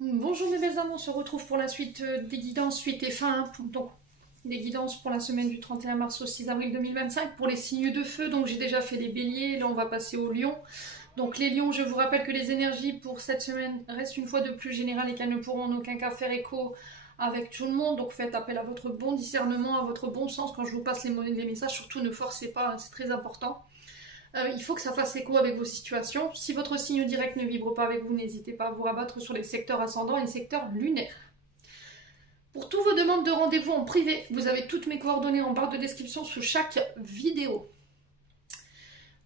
Bonjour mes belles âmes, on se retrouve pour la suite des guidances suite et fin, donc des guidances pour la semaine du 31 mars au 6 avril 2025 pour les signes de feu. Donc j'ai déjà fait les béliers, là on va passer aux lions. Donc les lions, je vous rappelle que les énergies pour cette semaine restent une fois de plus générales et qu'elles ne pourront en aucun cas faire écho avec tout le monde. Donc faites appel à votre bon discernement, à votre bon sens quand je vous passe les messages. Surtout ne forcez pas, hein, c'est très important. Il faut que ça fasse écho avec vos situations. Si votre signe direct ne vibre pas avec vous, n'hésitez pas à vous rabattre sur les secteurs ascendants et les secteurs lunaires. Pour toutes vos demandes de rendez-vous en privé, vous avez toutes mes coordonnées en barre de description sous chaque vidéo.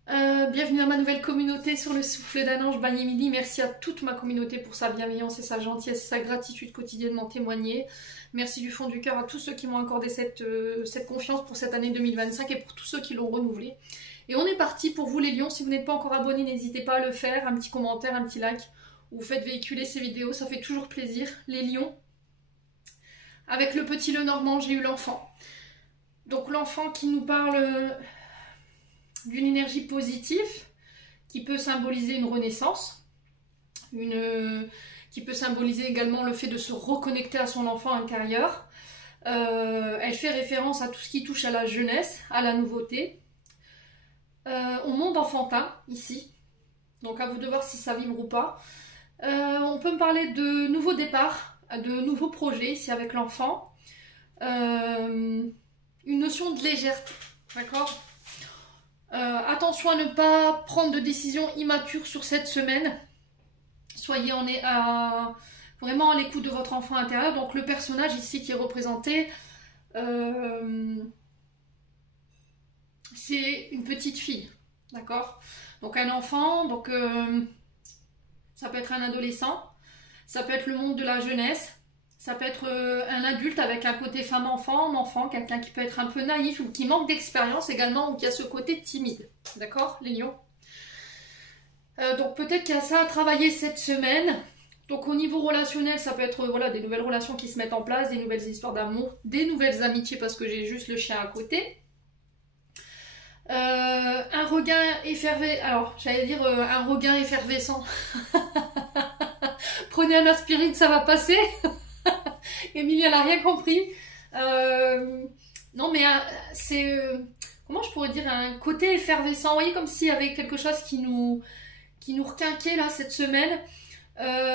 Bienvenue à ma nouvelle communauté sur le souffle d'un ange by Emily. Merci à toute ma communauté pour sa bienveillance et sa gentillesse et sa gratitude quotidiennement témoignée. Merci du fond du cœur à tous ceux qui m'ont accordé cette confiance pour cette année 2025 et pour tous ceux qui l'ont renouvelée. Et on est parti pour vous les lions. Si vous n'êtes pas encore abonné, n'hésitez pas à le faire. Un petit commentaire, un petit like. Ou faites véhiculer ces vidéos, ça fait toujours plaisir. Les lions. Avec le petit Lenormand, j'ai eu l'enfant. Donc l'enfant qui nous parle d'une énergie positive, qui peut symboliser une renaissance, qui peut symboliser également le fait de se reconnecter à son enfant intérieur. Elle fait référence à tout ce qui touche à la jeunesse, à la nouveauté, au monde enfantin, ici. Donc à vous de voir si ça vibre ou pas. On peut me parler de nouveaux départs, de nouveaux projets, ici avec l'enfant. Une notion de légèreté, d'accord ? Attention à ne pas prendre de décisions immatures sur cette semaine. Soyez vraiment à l'écoute de votre enfant intérieur. Donc le personnage ici qui est représenté, c'est une petite fille, d'accord? Donc un enfant, donc ça peut être un adolescent, ça peut être le monde de la jeunesse, ça peut être un adulte avec un côté femme-enfant, quelqu'un qui peut être un peu naïf ou qui manque d'expérience également, ou qui a ce côté timide, d'accord, les lions? Donc peut-être qu'il y a ça à travailler cette semaine. Donc au niveau relationnel, ça peut être voilà, des nouvelles relations qui se mettent en place, des nouvelles histoires d'amour, des nouvelles amitiés parce que j'ai juste le chien à côté. Un regain effervescent, alors j'allais dire un regain effervescent. Prenez un aspirine, ça va passer. Émilie, elle a rien compris. Non mais c'est, comment je pourrais dire, un côté effervescent. Vous voyez, comme s'il y avait quelque chose qui nous requinquait là cette semaine.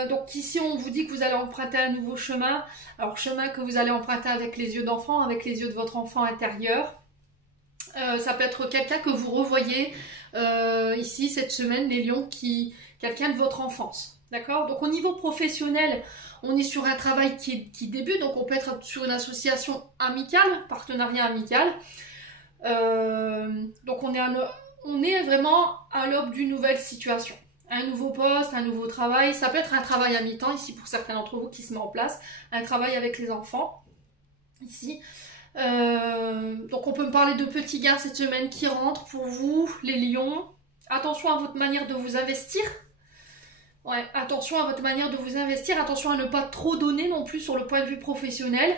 Donc ici on vous dit que vous allez emprunter un nouveau chemin. Alors chemin que vous allez emprunter avec les yeux d'enfant, avec les yeux de votre enfant intérieur. Ça peut être quelqu'un que vous revoyez ici cette semaine, les lions, quelqu'un de votre enfance. D'accord? Donc au niveau professionnel, on est sur un travail qui débute, donc on peut être sur une association amicale, partenariat amical. Donc on est vraiment à l'aube d'une nouvelle situation. Un nouveau poste, un nouveau travail, ça peut être un travail à mi-temps ici pour certains d'entre vous qui se met en place, un travail avec les enfants ici. Donc on peut me parler de petits gains cette semaine qui rentrent pour vous, les lions. Attention à votre manière de vous investir. Ouais, attention à votre manière de vous investir. Attention à ne pas trop donner non plus sur le point de vue professionnel.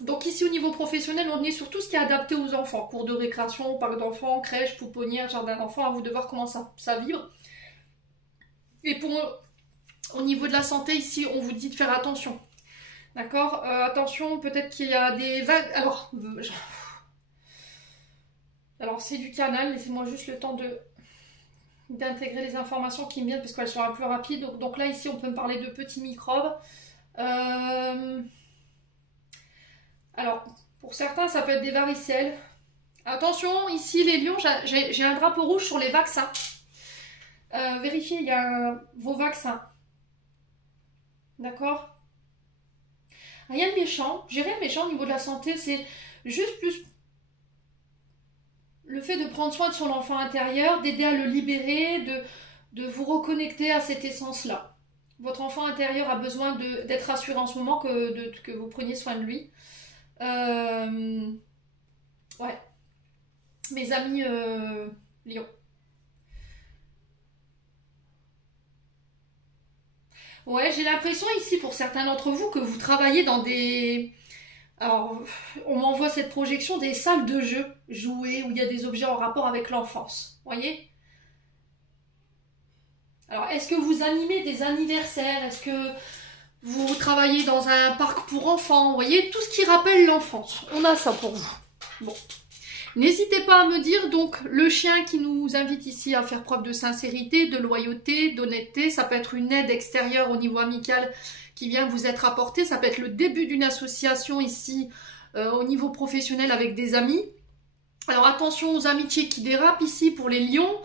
Donc ici au niveau professionnel, on est sur tout ce qui est adapté aux enfants. Cours de récréation, parc d'enfants, crèche, pouponnière, jardin d'enfants. À vous de voir comment ça vibre. Et au niveau de la santé, ici, on vous dit de faire attention. D'accord, attention, peut-être qu'il y a des vagues. Alors c'est du canal, laissez-moi juste le temps d'intégrer les informations qui me viennent parce qu'elles sont un peu rapides. Donc là, ici, on peut me parler de petits microbes. Alors, pour certains, ça peut être des varicelles. Attention, ici, les lions, j'ai un drapeau rouge sur les vaccins. Vérifiez, il y a vos vaccins. D'accord? Rien de méchant, j'ai rien de méchant au niveau de la santé, c'est juste plus le fait de prendre soin de son enfant intérieur, d'aider à le libérer, de vous reconnecter à cette essence-là. Votre enfant intérieur a besoin d'être rassuré en ce moment, que vous preniez soin de lui. Ouais. Mes amis Lion. Ouais, j'ai l'impression ici, pour certains d'entre vous, que vous travaillez dans des... Alors, on m'envoie cette projection des salles de jeu jouées où il y a des objets en rapport avec l'enfance. Vous voyez? Alors, est-ce que vous animez des anniversaires? Est-ce que vous travaillez dans un parc pour enfants? Vous voyez, tout ce qui rappelle l'enfance. On a ça pour vous. Bon. N'hésitez pas à me dire, donc, le chien qui nous invite ici à faire preuve de sincérité, de loyauté, d'honnêteté. Ça peut être une aide extérieure au niveau amical qui vient vous être apportée. Ça peut être le début d'une association ici au niveau professionnel avec des amis. Alors, attention aux amitiés qui dérapent ici pour les lions.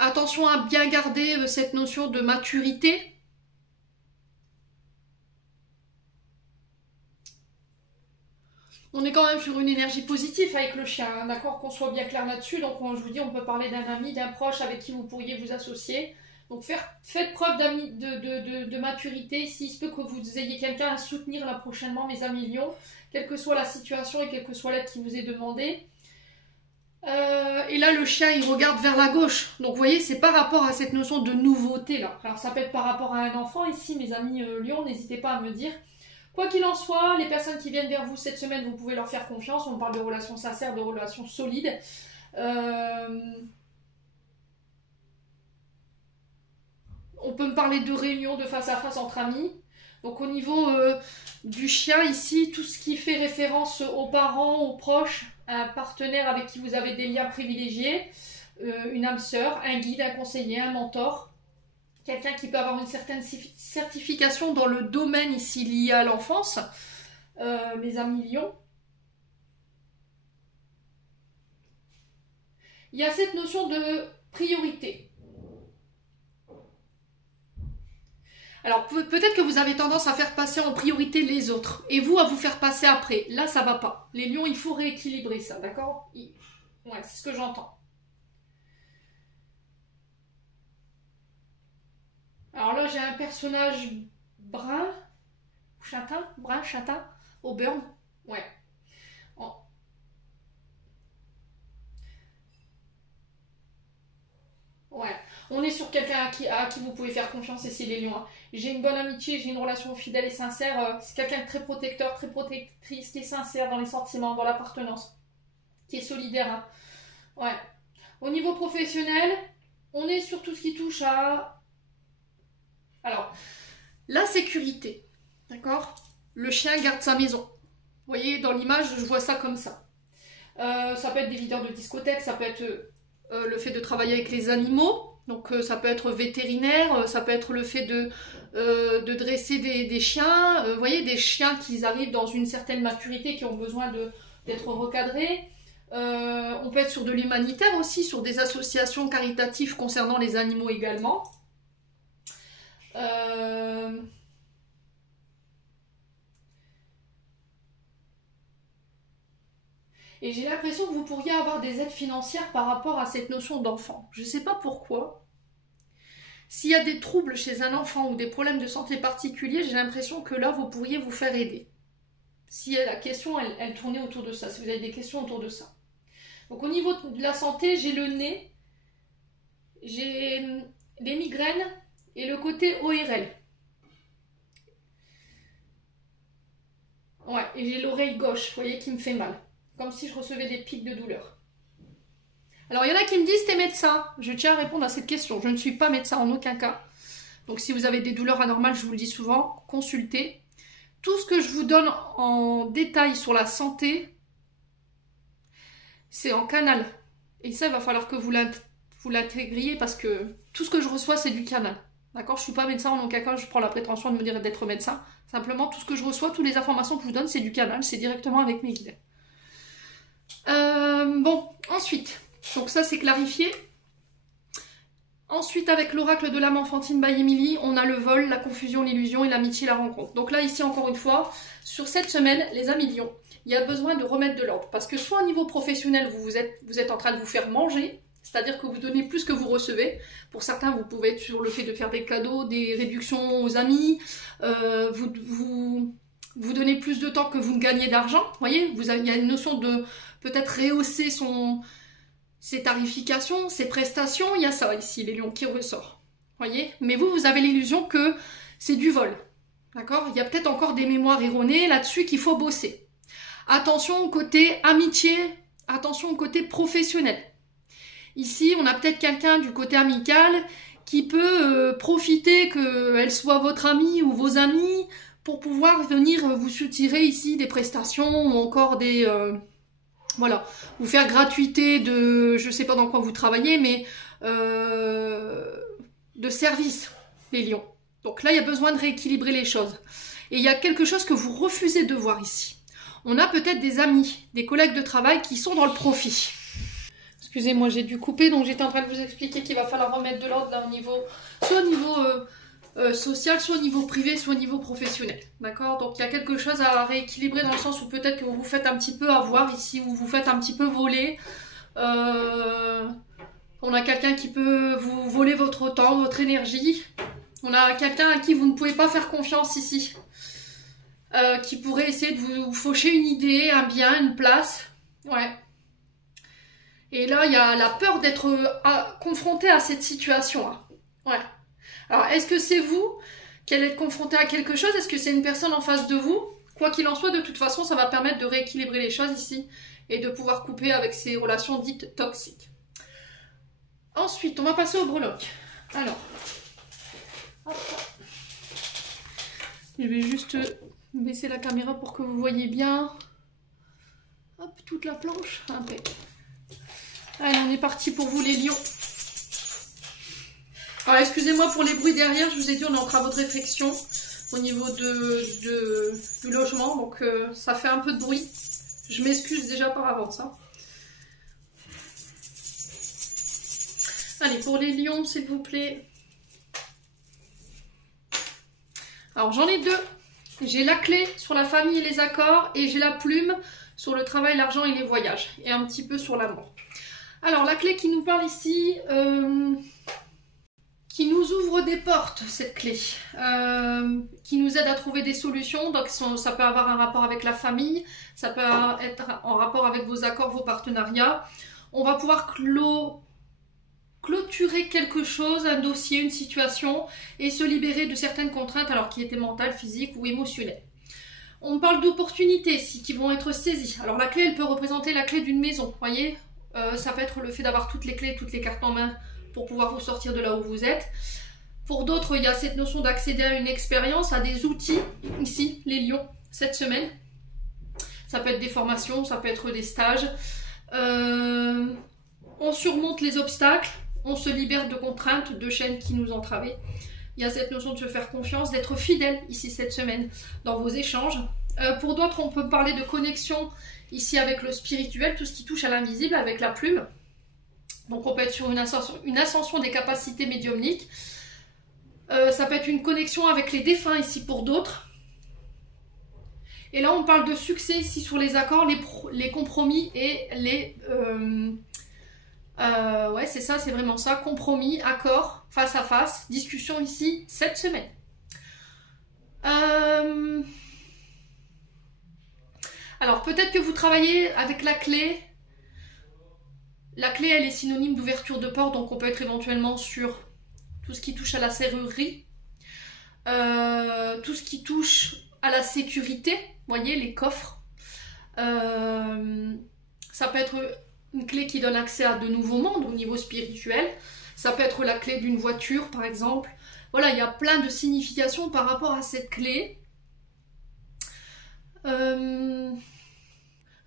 Attention à bien garder cette notion de maturité. On est quand même sur une énergie positive avec le chien, hein, d'accord, qu'on soit bien clair là-dessus. Donc je vous dis, on peut parler d'un ami, d'un proche avec qui vous pourriez vous associer. Donc faites preuve de maturité. S'il se peut que vous ayez quelqu'un à soutenir là prochainement, mes amis lions, quelle que soit la situation et quelle que soit l'aide qui vous est demandée. Et là, le chien, il regarde vers la gauche. Donc, vous voyez, c'est par rapport à cette notion de nouveauté, là. Alors, ça peut être par rapport à un enfant. Ici, mes amis lions, n'hésitez pas à me dire. Quoi qu'il en soit, les personnes qui viennent vers vous cette semaine, vous pouvez leur faire confiance. On parle de relations sincères, de relations solides. On peut me parler de réunions de face à face entre amis. Donc, au niveau du chien, ici, tout ce qui fait référence aux parents, aux proches, un partenaire avec qui vous avez des liens privilégiés, une âme sœur, un guide, un conseiller, un mentor, quelqu'un qui peut avoir une certaine certification dans le domaine ici lié à l'enfance, mes amis lions. Il y a cette notion de priorité. Alors peut-être que vous avez tendance à faire passer en priorité les autres et vous à vous faire passer après. Là, ça va pas. Les lions, il faut rééquilibrer ça, d'accord? Ouais, c'est ce que j'entends. Alors là, j'ai un personnage brun, châtain, auburn. Ouais. Oh. Ouais. On est sur quelqu'un à qui vous pouvez faire confiance ici, les lions. Hein. J'ai une bonne amitié, j'ai une relation fidèle et sincère. C'est quelqu'un de très protecteur, très protectrice, qui est sincère dans les sentiments, dans l'appartenance, qui est solidaire. Hein. Ouais. Au niveau professionnel, on est sur tout ce qui touche à... Alors, la sécurité. D'accord? Le chien garde sa maison. Vous voyez, dans l'image, je vois ça comme ça. Ça peut être des videurs de discothèque, ça peut être le fait de travailler avec les animaux. Donc ça peut être vétérinaire, ça peut être le fait de dresser des chiens. Vous voyez, des chiens qui arrivent dans une certaine maturité, qui ont besoin d'être recadrés. On peut être sur de l'humanitaire aussi, sur des associations caritatives concernant les animaux également. Et j'ai l'impression que vous pourriez avoir des aides financières par rapport à cette notion d'enfant. Je ne sais pas pourquoi. S'il y a des troubles chez un enfant ou des problèmes de santé particuliers, j'ai l'impression que là, vous pourriez vous faire aider. Si la question, elle tournait autour de ça, si vous avez des questions autour de ça. Donc au niveau de la santé, j'ai le nez, j'ai les migraines et le côté ORL. Ouais, et j'ai l'oreille gauche, vous voyez, qui me fait mal. Comme si je recevais des pics de douleur. Alors, il y en a qui me disent, t'es médecin. Je tiens à répondre à cette question. Je ne suis pas médecin en aucun cas. Donc, si vous avez des douleurs anormales, je vous le dis souvent, consultez. Tout ce que je vous donne en détail sur la santé, c'est en canal. Et ça, il va falloir que vous l'intégriez parce que tout ce que je reçois, c'est du canal. D'accord? Je ne suis pas médecin en aucun cas, je prends la prétention de me dire d'être médecin. Simplement, tout ce que je reçois, toutes les informations que je vous donne, c'est du canal. C'est directement avec mes guides. Bon, ensuite, donc ça c'est clarifié. Ensuite, avec l'oracle de l'âme enfantine by Emily, on a le vol, la confusion, l'illusion et l'amitié, la rencontre. Donc là, ici, encore une fois, sur cette semaine, les amis lions, il y a besoin de remettre de l'ordre. Parce que soit au niveau professionnel, vous êtes en train de vous faire manger, c'est-à-dire que vous donnez plus que vous recevez. Pour certains, vous pouvez être sur le fait de faire des cadeaux, des réductions aux amis, vous donnez plus de temps que vous ne gagnez d'argent. Vous voyez, il y a une notion de peut-être rehausser ses tarifications, ses prestations. Il y a ça ici, les lions, qui ressort. Vous voyez, mais vous avez l'illusion que c'est du vol. D'accord? Il y a peut-être encore des mémoires erronées là-dessus qu'il faut bosser. Attention au côté amitié, attention au côté professionnel. Ici, on a peut-être quelqu'un du côté amical qui peut profiter qu'elle soit votre amie ou vos amis pour pouvoir venir vous soutirer ici des prestations ou encore des... voilà, vous faire gratuité de... Je sais pas dans quoi vous travaillez, mais de service, les lions. Donc là, il y a besoin de rééquilibrer les choses. Et il y a quelque chose que vous refusez de voir ici. On a peut-être des amis, des collègues de travail qui sont dans le profit. Excusez-moi, j'ai dû couper, donc j'étais en train de vous expliquer qu'il va falloir remettre de l'ordre là au niveau, soit au niveau social, soit au niveau privé, soit au niveau professionnel. D'accord? Donc il y a quelque chose à rééquilibrer dans le sens où peut-être que vous vous faites un petit peu avoir ici, ou vous faites un petit peu voler. On a quelqu'un qui peut vous voler votre temps, votre énergie. On a quelqu'un à qui vous ne pouvez pas faire confiance ici. Qui pourrait essayer de vous faucher une idée, un bien, une place. Ouais. Et là, il y a la peur d'être confronté à cette situation-là. Ouais. Alors, est-ce que c'est vous qui allez être confronté à quelque chose? Est-ce que c'est une personne en face de vous? Quoi qu'il en soit, de toute façon, ça va permettre de rééquilibrer les choses ici et de pouvoir couper avec ces relations dites toxiques. Ensuite, on va passer au breloque. Alors, hop. Je vais juste baisser la caméra pour que vous voyez bien. Hop, toute la planche. Impeccable. Allez, on est parti pour vous les lions. Alors excusez-moi pour les bruits derrière, je vous ai dit on est en travaux de réfection au niveau du logement, donc ça fait un peu de bruit. Je m'excuse déjà par avance. Hein. Allez, pour les lions, s'il vous plaît. Alors j'en ai deux. J'ai la clé sur la famille et les accords et j'ai la plume sur le travail, l'argent et les voyages. Et un petit peu sur l'amour. Alors, la clé qui nous parle ici, qui nous ouvre des portes, cette clé, qui nous aide à trouver des solutions. Donc, ça peut avoir un rapport avec la famille, ça peut être en rapport avec vos accords, vos partenariats. On va pouvoir clôturer quelque chose, un dossier, une situation, et se libérer de certaines contraintes, alors qui étaient mentales, physiques ou émotionnelles. On parle d'opportunités ici, qui vont être saisies. Alors, la clé, elle peut représenter la clé d'une maison, vous voyez ? Ça peut être le fait d'avoir toutes les clés, toutes les cartes en main pour pouvoir vous sortir de là où vous êtes. Pour d'autres, il y a cette notion d'accéder à une expérience, à des outils. Ici, les lions, cette semaine. Ça peut être des formations, ça peut être des stages. On surmonte les obstacles, on se libère de contraintes, de chaînes qui nous entravaient. Il y a cette notion de se faire confiance, d'être fidèle ici cette semaine dans vos échanges. Pour d'autres, on peut parler de connexion ici avec le spirituel, tout ce qui touche à l'invisible avec la plume. Donc on peut être sur une ascension des capacités médiumniques. Ça peut être une connexion avec les défunts ici pour d'autres. Et là on parle de succès ici sur les accords, les compromis et les... ouais c'est ça, c'est vraiment ça. Compromis, accords, face à face, discussion ici cette semaine. Alors, peut-être que vous travaillez avec la clé. La clé, elle est synonyme d'ouverture de porte, donc on peut être éventuellement sur tout ce qui touche à la serrurerie, tout ce qui touche à la sécurité, vous voyez, les coffres. Ça peut être une clé qui donne accès à de nouveaux mondes au niveau spirituel. Ça peut être la clé d'une voiture, par exemple. Voilà, il y a plein de significations par rapport à cette clé.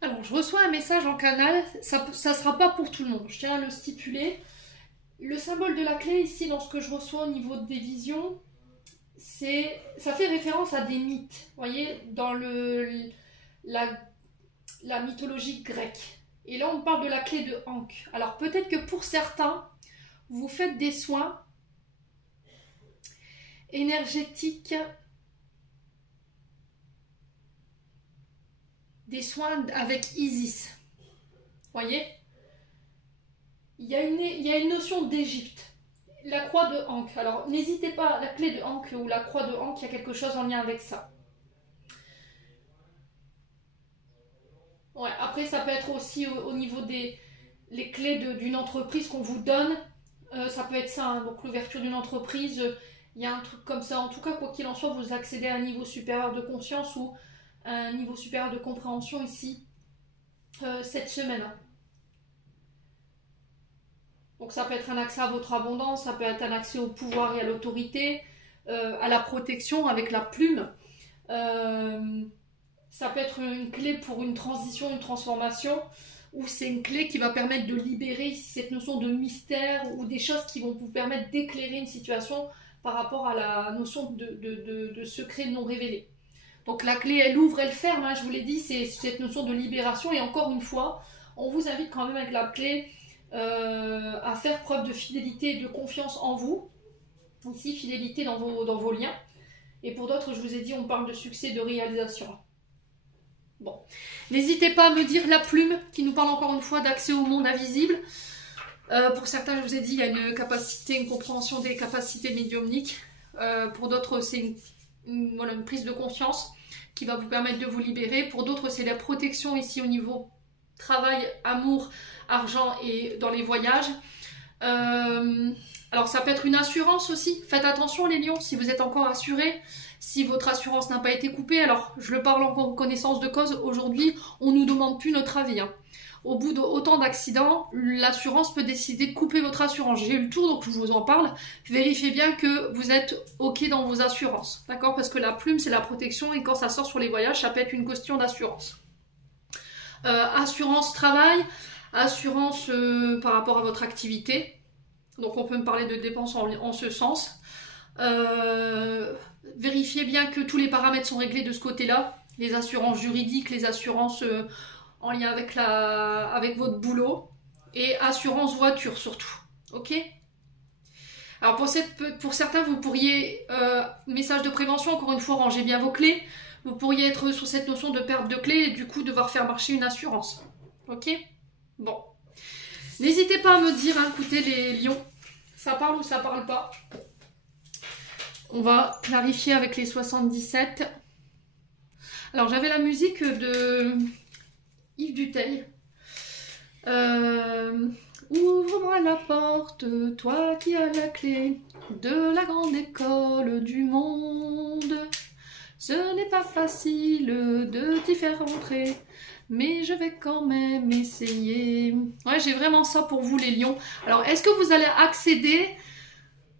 Alors, je reçois un message en canal, ça ne sera pas pour tout le monde, je tiens à le stipuler. Le symbole de la clé ici, dans ce que je reçois au niveau des visions, ça fait référence à des mythes, vous voyez, dans la mythologie grecque. Et là, on parle de la clé de Ankh. Alors, peut-être que pour certains, vous faites des soins énergétiques, des soins avec Isis. Voyez, il y a une notion d'Égypte. La croix de Ankh. Alors, n'hésitez pas, la clé de Ankh ou la croix de Ankh, il y a quelque chose en lien avec ça. Ouais, après, ça peut être aussi au niveau les clés d'une entreprise qu'on vous donne. Ça peut être ça, hein, donc l'ouverture d'une entreprise. Il y a un truc comme ça. En tout cas, quoi qu'il en soit, vous accédez à un niveau supérieur de conscience ou un niveau supérieur de compréhension ici, cette semaine. Donc ça peut être un accès à votre abondance, ça peut être un accès au pouvoir et à l'autorité, à la protection avec la plume. Ça peut être une clé pour une transition, une transformation, ou c'est une clé qui va permettre de libérer cette notion de mystère ou des choses qui vont vous permettre d'éclairer une situation par rapport à la notion de secret non révélé. Donc la clé, elle ouvre, elle ferme, hein, je vous l'ai dit, c'est cette notion de libération. Et encore une fois, on vous invite quand même avec la clé à faire preuve de fidélité et de confiance en vous. Ici, fidélité dans vos liens. Et pour d'autres, je vous ai dit, on parle de succès, de réalisation. Bon, n'hésitez pas à me dire la plume, qui nous parle encore une fois d'accès au monde invisible. Pour certains, je vous ai dit, il y a une capacité, une compréhension des capacités médiumniques. Pour d'autres, c'est voilà, une prise de conscience qui va vous permettre de vous libérer. Pour d'autres, c'est la protection ici au niveau travail, amour, argent et dans les voyages. Alors ça peut être une assurance aussi. Faites attention les lions, si vous êtes encore assurés, si votre assurance n'a pas été coupée. Alors je le parle en connaissance de cause, aujourd'hui on ne nous demande plus notre avis. Hein. Au bout d'autant d'accidents, l'assurance peut décider de couper votre assurance. J'ai eu le tour, donc je vous en parle. Vérifiez bien que vous êtes OK dans vos assurances. D'accord? Parce que la plume, c'est la protection et quand ça sort sur les voyages, ça peut être une question d'assurance. Assurance travail, assurance par rapport à votre activité. Donc on peut me parler de dépenses en ce sens. Vérifiez bien que tous les paramètres sont réglés de ce côté-là. Les assurances juridiques, les assurances en lien avec votre boulot. Et assurance voiture surtout. Ok? Alors pour certains, vous pourriez, message de prévention, encore une fois, rangez bien vos clés. Vous pourriez être sur cette notion de perte de clés et du coup devoir faire marcher une assurance. Ok? Bon. N'hésitez pas à me dire, hein, écoutez les lions, ça parle ou ça parle pas. On va clarifier avec les 77. Alors j'avais la musique de Yves Duteil. Ouvre-moi la porte, toi qui as la clé de la grande école du monde. Ce n'est pas facile de t'y faire rentrer, mais je vais quand même essayer. Ouais, j'ai vraiment ça pour vous les lions. Alors, est-ce que vous allez accéder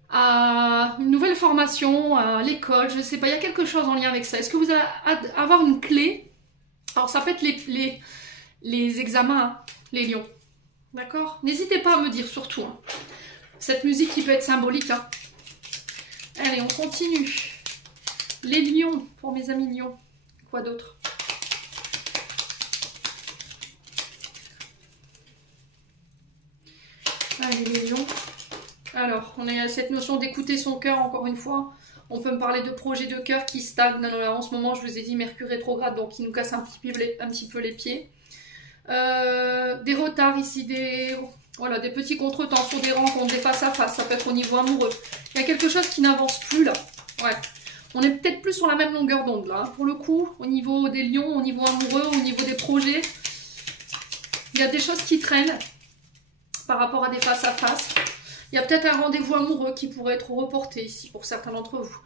à une nouvelle formation, à l'école, je ne sais pas, il y a quelque chose en lien avec ça. Est-ce que vous allez avoir une clé? Alors, ça peut être les examens, hein, les lions. D'accord? N'hésitez pas à me dire surtout. Hein. Cette musique qui peut être symbolique. Hein. Allez, on continue. Les lions, pour mes amis lions. Quoi d'autre? Allez, les lions. Alors, on est à cette notion d'écouter son cœur, encore une fois. On peut me parler de projets de cœur qui stagnent. En ce moment, je vous ai dit Mercure rétrograde, donc il nous casse un petit peu les pieds. Des retards ici, des petits contretemps sur des rencontres, des face à face. Ça peut être au niveau amoureux. Il y a quelque chose qui n'avance plus là. Ouais. On est peut-être plus sur la même longueur d'onde là. Pour le coup, au niveau des lions, au niveau amoureux, au niveau des projets, il y a des choses qui traînent par rapport à des face à face. Il y a peut-être un rendez-vous amoureux qui pourrait être reporté ici pour certains d'entre vous.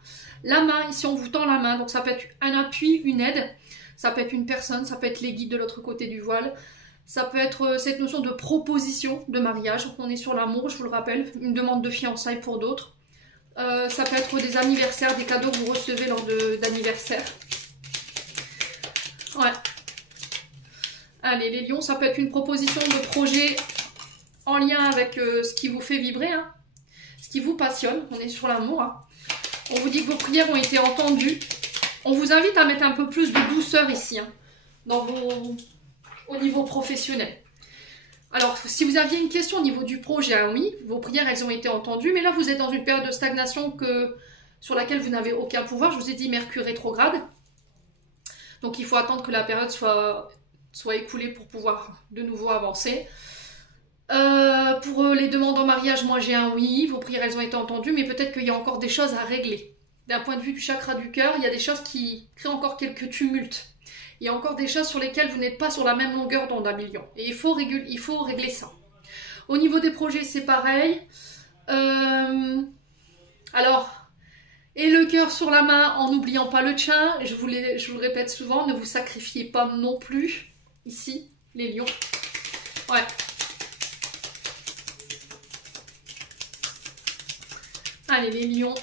La main, ici on vous tend la main, donc ça peut être un appui, une aide. Ça peut être une personne, ça peut être les guides de l'autre côté du voile. Ça peut être cette notion de proposition de mariage. On est sur l'amour, je vous le rappelle. Une demande de fiançailles pour d'autres. Ça peut être des anniversaires, des cadeaux que vous recevez lors d'anniversaires. Ouais. Allez, les lions, ça peut être une proposition de projet en lien avec ce qui vous fait vibrer, hein, ce qui vous passionne. On est sur l'amour. Hein. On vous dit que vos prières ont été entendues. On vous invite à mettre un peu plus de douceur ici, hein, au niveau professionnel. Alors, si vous aviez une question au niveau du projet, hein, oui, vos prières, elles ont été entendues, mais là, vous êtes dans une période de stagnation sur laquelle vous n'avez aucun pouvoir. Je vous ai dit Mercure rétrograde. Donc, il faut attendre que la période soit écoulée pour pouvoir de nouveau avancer. Pour les demandes en mariage, moi, j'ai un oui. Vos prières, elles ont été entendues, mais peut-être qu'il y a encore des choses à régler. D'un point de vue du chakra du cœur, il y a des choses qui créent encore quelques tumultes. Il y a encore des choses sur lesquelles vous n'êtes pas sur la même longueur d'onde, un million. Et il faut régler ça. Au niveau des projets, c'est pareil. Alors, et le cœur sur la main en n'oubliant pas le tien. Je vous le répète souvent, ne vous sacrifiez pas non plus. Ici, les lions. Ouais. Allez, les lions.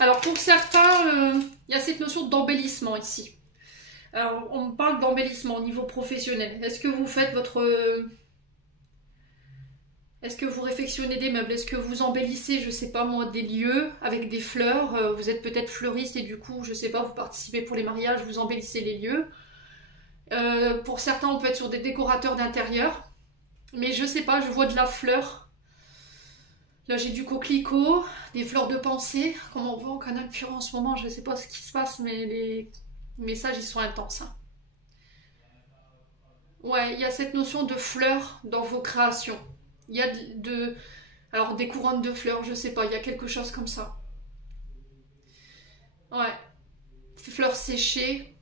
Alors, pour certains, il y a cette notion d'embellissement ici. Alors, on parle d'embellissement au niveau professionnel. Est-ce que vous faites votre... Est-ce que vous réfectionnez des meubles? Est-ce que vous embellissez, je sais pas moi, des lieux avec des fleurs? Vous êtes peut-être fleuriste et du coup, je sais pas, vous participez pour les mariages, vous embellissez les lieux. Pour certains, on peut être sur des décorateurs d'intérieur. Mais je sais pas, je vois de la fleur. Là, j'ai du coquelicot, des fleurs de pensée. Comme on voit en Canal Pur en ce moment, je sais pas ce qui se passe, mais les messages, ils sont intenses. Hein. Ouais, il y a cette notion de fleurs dans vos créations. Il y a alors des couronnes de fleurs, je sais pas, il y a quelque chose comme ça. Ouais. Fleurs séchées.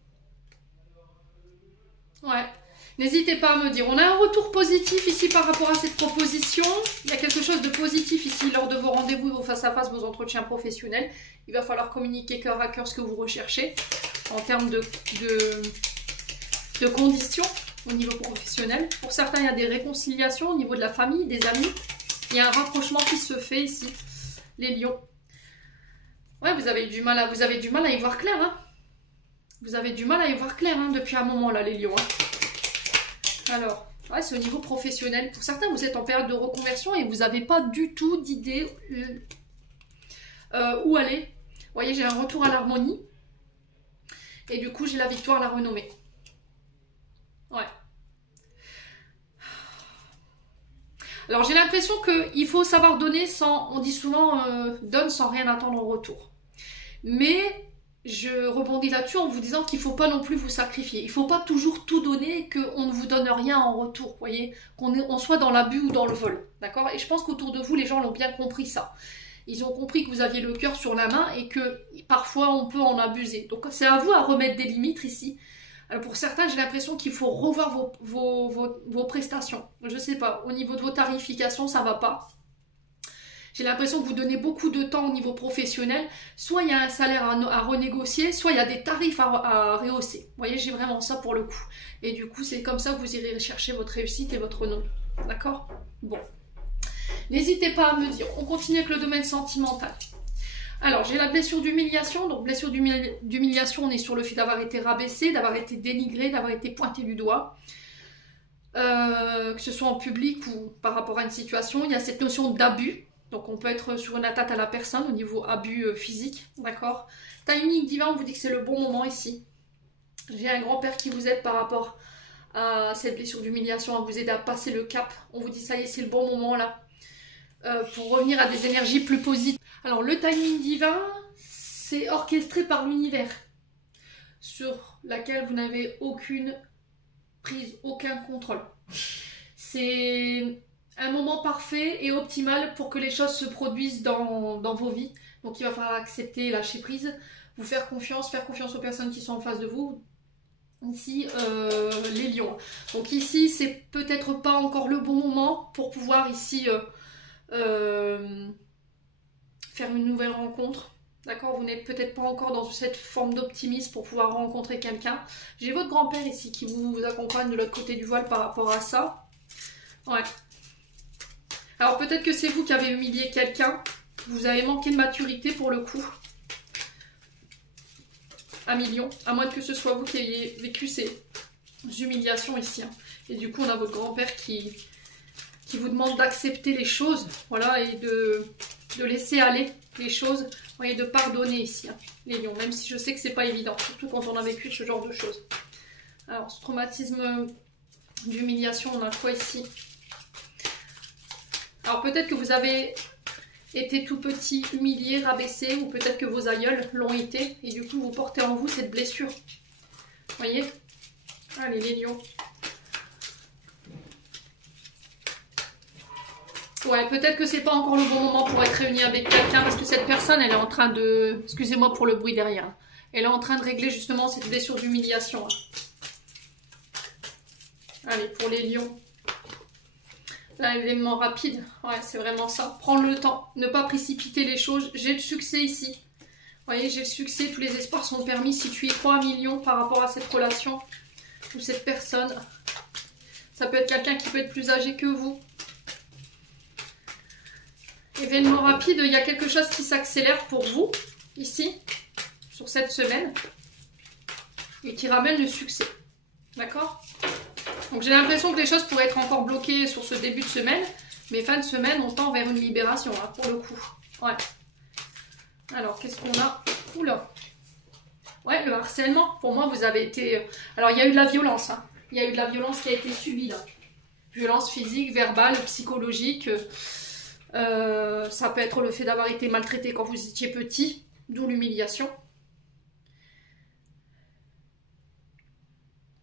Ouais. N'hésitez pas à me dire. On a un retour positif ici par rapport à cette proposition. Il y a quelque chose de positif ici lors de vos rendez-vous, vos face-à-face, vos entretiens professionnels. Il va falloir communiquer cœur à cœur ce que vous recherchez en termes de conditions au niveau professionnel. Pour certains, il y a des réconciliations au niveau de la famille, des amis. Il y a un rapprochement qui se fait ici. Les lions. Ouais, vous avez du mal à y voir clair. Hein. Vous avez du mal à y voir clair hein, depuis un moment là, les lions. Hein. Alors, ouais, c'est au niveau professionnel. Pour certains, vous êtes en période de reconversion et vous n'avez pas du tout d'idée où aller. Vous voyez, j'ai un retour à l'harmonie. Et du coup, j'ai la victoire, la renommée. Ouais. Alors, j'ai l'impression qu'il faut savoir donner sans... On dit souvent, donne sans rien attendre en retour. Mais... je rebondis là-dessus en vous disant qu'il ne faut pas non plus vous sacrifier. Il ne faut pas toujours tout donner et qu'on ne vous donne rien en retour, vous voyez, qu'on soit dans l'abus ou dans le vol, d'accord? Et je pense qu'autour de vous, les gens l'ont bien compris ça. Ils ont compris que vous aviez le cœur sur la main et que parfois on peut en abuser. Donc c'est à vous à remettre des limites ici. Alors, pour certains, j'ai l'impression qu'il faut revoir vos prestations. Je ne sais pas, au niveau de vos tarifications, ça ne va pas. J'ai l'impression que vous donnez beaucoup de temps au niveau professionnel. Soit il y a un salaire à renégocier, soit il y a des tarifs à rehausser. Vous voyez, j'ai vraiment ça pour le coup. Et du coup, c'est comme ça que vous irez chercher votre réussite et votre nom. D'accord? Bon. N'hésitez pas à me dire. On continue avec le domaine sentimental. Alors, j'ai la blessure d'humiliation. Donc, blessure d'humiliation, on est sur le fait d'avoir été rabaissé, d'avoir été dénigré, d'avoir été pointé du doigt. Que ce soit en public ou par rapport à une situation. Il y a cette notion d'abus. Donc on peut être sur une attaque à la personne au niveau abus physique, d'accord? Timing divin, on vous dit que c'est le bon moment ici. J'ai un grand-père qui vous aide par rapport à cette blessure d'humiliation, à vous aider à passer le cap. On vous dit ça y est, c'est le bon moment là. Pour revenir à des énergies plus positives. Alors le timing divin, c'est orchestré par l'univers, sur laquelle vous n'avez aucune prise, aucun contrôle. C'est... un moment parfait et optimal pour que les choses se produisent dans vos vies. Donc il va falloir accepter, lâcher prise, vous faire confiance aux personnes qui sont en face de vous. Ici, les lions. Donc ici, c'est peut-être pas encore le bon moment pour pouvoir ici faire une nouvelle rencontre. D'accord? Vous n'êtes peut-être pas encore dans cette forme d'optimisme pour pouvoir rencontrer quelqu'un. J'ai votre grand-père ici qui vous accompagne de l'autre côté du voile par rapport à ça. Ouais. Alors peut-être que c'est vous qui avez humilié quelqu'un, vous avez manqué de maturité pour le coup. Un million, à moins que ce soit vous qui ayez vécu ces humiliations ici. Hein. Et du coup on a votre grand-père qui vous demande d'accepter les choses, voilà, et de laisser aller les choses, et de pardonner ici, hein, les lions, même si je sais que c'est pas évident, surtout quand on a vécu ce genre de choses. Alors ce traumatisme d'humiliation, on a quoi ici ? Alors peut-être que vous avez été tout petit, humilié, rabaissé, ou peut-être que vos aïeuls l'ont été, et du coup vous portez en vous cette blessure. Vous voyez? Allez les lions. Ouais, peut-être que c'est pas encore le bon moment pour être réuni avec quelqu'un, parce que cette personne, elle est en train de... Excusez-moi pour le bruit derrière. Elle est en train de régler justement cette blessure d'humiliation. Allez, pour les lions. Là, événement rapide, ouais, c'est vraiment ça. Prendre le temps, ne pas précipiter les choses. J'ai le succès ici. Vous voyez, j'ai le succès, tous les espoirs sont permis. Si tu y crois, 1 million par rapport à cette relation ou cette personne. Ça peut être quelqu'un qui peut être plus âgé que vous. Événement rapide, il y a quelque chose qui s'accélère pour vous, ici, sur cette semaine, et qui ramène le succès. D'accord? Donc j'ai l'impression que les choses pourraient être encore bloquées sur ce début de semaine, mais fin de semaine, on tend vers une libération, là, pour le coup. Ouais. Alors, qu'est-ce qu'on a? Oula. Ouais, le harcèlement, pour moi, vous avez été... Alors, il y a eu de la violence, hein. Il y a eu de la violence qui a été subie, là. Violence physique, verbale, psychologique. Ça peut être le fait d'avoir été maltraité quand vous étiez petit, d'où l'humiliation.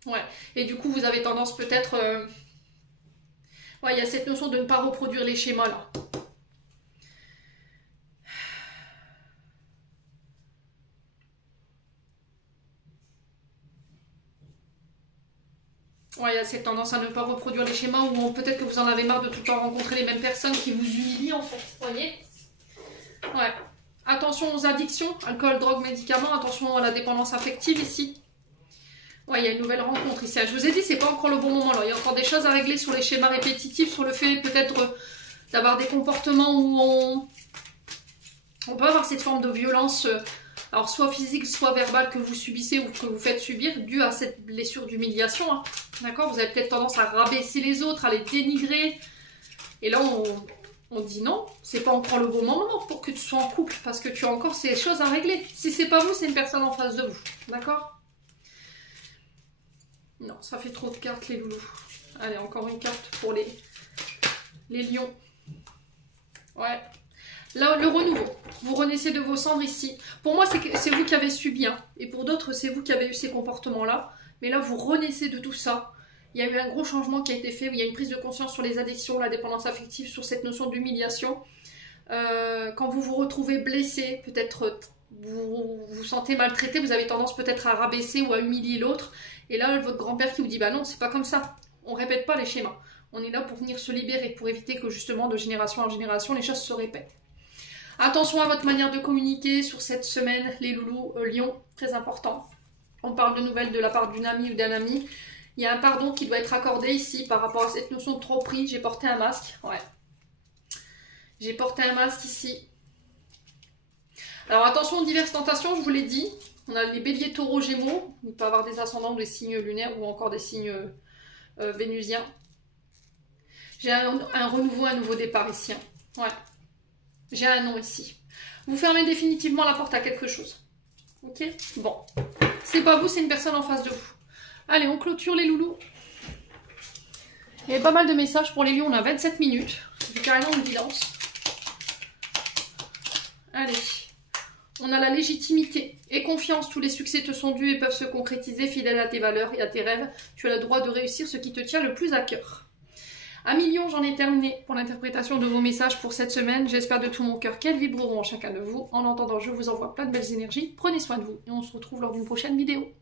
Ouais, et du coup, vous avez tendance peut-être... Ouais, il y a cette notion de ne pas reproduire les schémas, là. Ouais, il y a cette tendance à ne pas reproduire les schémas ou peut-être que vous en avez marre de tout le temps rencontrer les mêmes personnes qui vous humilient en fait, vous voyez? Ouais. Attention aux addictions, alcool, drogue, médicaments, attention à la dépendance affective ici. Ouais, il y a une nouvelle rencontre ici. Je vous ai dit, c'est pas encore le bon moment là. Il y a encore des choses à régler sur les schémas répétitifs, sur le fait peut-être d'avoir des comportements où on peut avoir cette forme de violence... Alors, soit physique, soit verbale que vous subissez ou que vous faites subir dû à cette blessure d'humiliation. Hein. D'accord? Vous avez peut-être tendance à rabaisser les autres, à les dénigrer. Et là, on dit non, c'est pas encore le bon moment pour que tu sois en couple parce que tu as encore ces choses à régler. Si c'est pas vous, c'est une personne en face de vous. D'accord? Non, ça fait trop de cartes, les loulous. Allez, encore une carte pour les lions. Ouais. Là, le renouveau. Vous renaissez de vos cendres ici. Pour moi, c'est vous qui avez subi. Hein. Et pour d'autres, c'est vous qui avez eu ces comportements-là. Mais là, vous renaissez de tout ça. Il y a eu un gros changement qui a été fait. Il y a une prise de conscience sur les addictions, la dépendance affective, sur cette notion d'humiliation. Quand vous vous retrouvez blessé, peut-être vous vous sentez maltraité, vous avez tendance peut-être à rabaisser ou à humilier l'autre. Et là, votre grand-père qui vous dit « Bah non, c'est pas comme ça. On répète pas les schémas. On est là pour venir se libérer, pour éviter que justement, de génération en génération, les choses se répètent. » Attention à votre manière de communiquer sur cette semaine, les loulous, Lion, très important. On parle de nouvelles de la part d'une amie ou d'un ami. Il y a un pardon qui doit être accordé ici par rapport à cette notion de tromperie. J'ai porté un masque, ouais. J'ai porté un masque ici. Alors attention aux diverses tentations, je vous l'ai dit. On a les béliers, taureaux, gémeaux. Il peut y avoir des ascendants, des signes lunaires ou encore des signes vénusiens. J'ai un renouveau, un nouveau départ ici. Hein. Ouais. J'ai un nom ici. Vous fermez définitivement la porte à quelque chose. Ok? Bon. C'est pas vous, c'est une personne en face de vous. Allez, on clôture les loulous. Il y a pas mal de messages pour les lions. On a 27 minutes. J'ai carrément une guidance. Allez. On a la légitimité et confiance. Tous les succès te sont dus et peuvent se concrétiser. Fidèle à tes valeurs et à tes rêves. Tu as le droit de réussir ce qui te tient le plus à cœur. Amis lions, j'en ai terminé pour l'interprétation de vos messages pour cette semaine. J'espère de tout mon cœur qu'elles vibreront en chacun de vous. En attendant, je vous envoie plein de belles énergies. Prenez soin de vous et on se retrouve lors d'une prochaine vidéo.